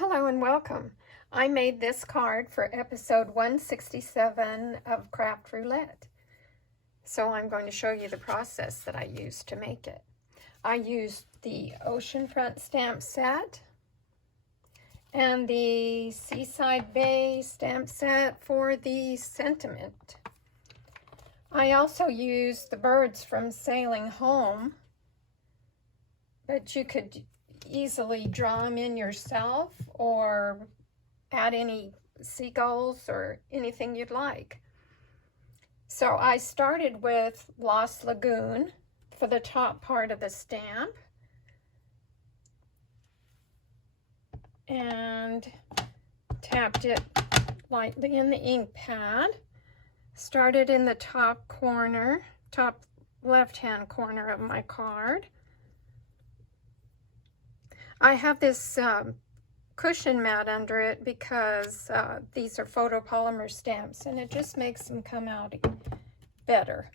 Hello and welcome. I made this card for episode 167 of Craft Roulette. So I'm going to show you the process that I used to make it. I used the Oceanfront stamp set and the Seaside Bay stamp set for the sentiment. I also used the birds from Sailing Home, but you could easily draw them in yourself or add any seagulls or anything you'd like. So I started with Lost Lagoon for the top part of the stamp and tapped it lightly in the ink pad. Started in the top corner, top left-hand corner of my card. I have this cushion mat under it because these are photopolymer stamps and it just makes them come out better.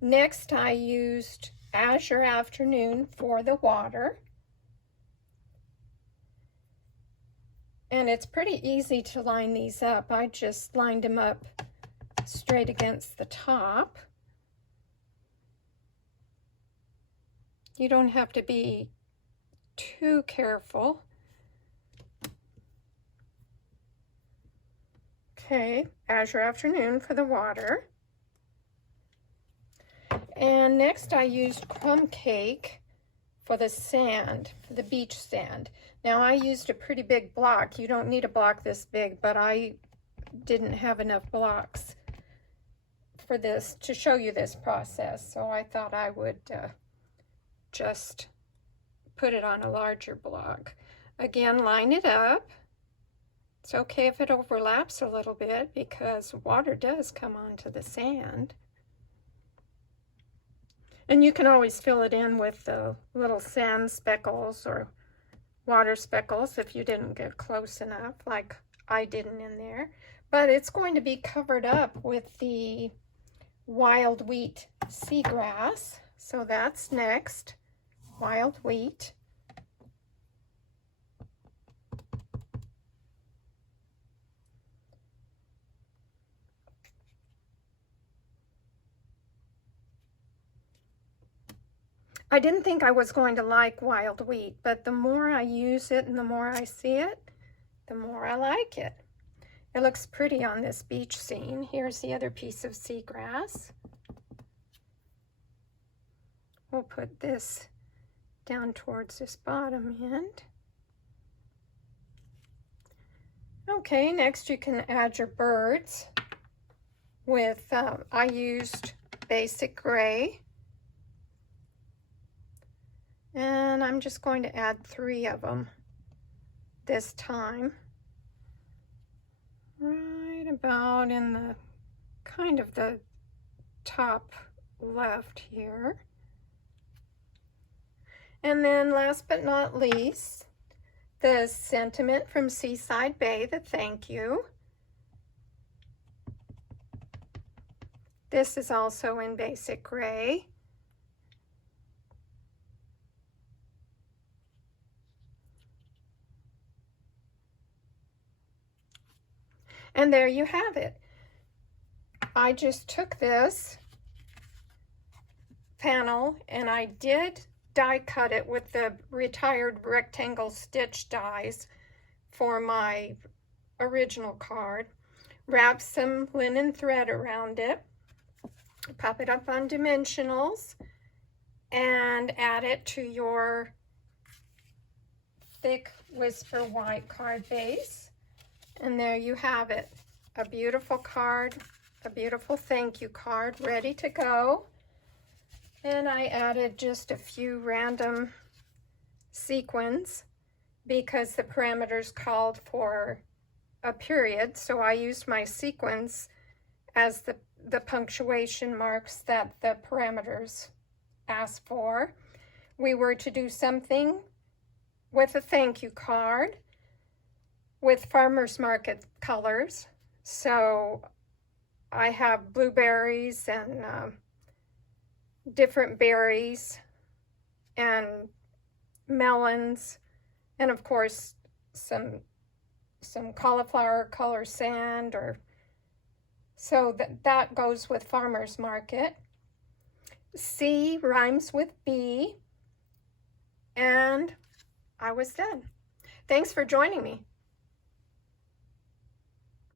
Next, I used Azure Afternoon for the water. And it's pretty easy to line these up. I just lined them up straight against the top. You don't have to be too careful. Okay, Azure Afternoon for the water. And next I used Crumb Cake for the sand, for the beach sand. Now I used a pretty big block. You don't need a block this big, but I didn't have enough blocks for this to show you this process. So I thought I would just put it on a larger block. Again, line it up. It's okay if it overlaps a little bit because water does come onto the sand. And you can always fill it in with the little sand speckles or water speckles if you didn't get close enough, like I didn't in there. But it's going to be covered up with the wild wheat seagrass. So that's next. Wild wheat. I didn't think I was going to like wild wheat, but the more I use it and the more I see it, the more I like it. It looks pretty on this beach scene. Here's the other piece of seagrass. We'll put this down towards this bottom end. Okay, next you can add your birds with, I used basic gray. And I'm just going to add 3 of them this time. Right about in the, kind of the top left here. And then last but not least, the sentiment from Seaside Bay, the thank you. This is also in basic gray. And there you have it. I just took this panel and I did die cut it with the retired rectangle stitch dies for my original card. Wrap some linen thread around it, pop it up on dimensionals, and add it to your thick Whisper White card base. And there you have it. A beautiful card, a beautiful thank you card ready to go. And I added just a few random sequins because the parameters called for a period. So I used my sequins as the punctuation marks that the parameters asked for. We were to do something with a thank you card with farmers market colors. So I have blueberries and different berries and melons, and of course some cauliflower color sand, or so that goes with farmer's market. C rhymes with B, and I was done. Thanks for joining me.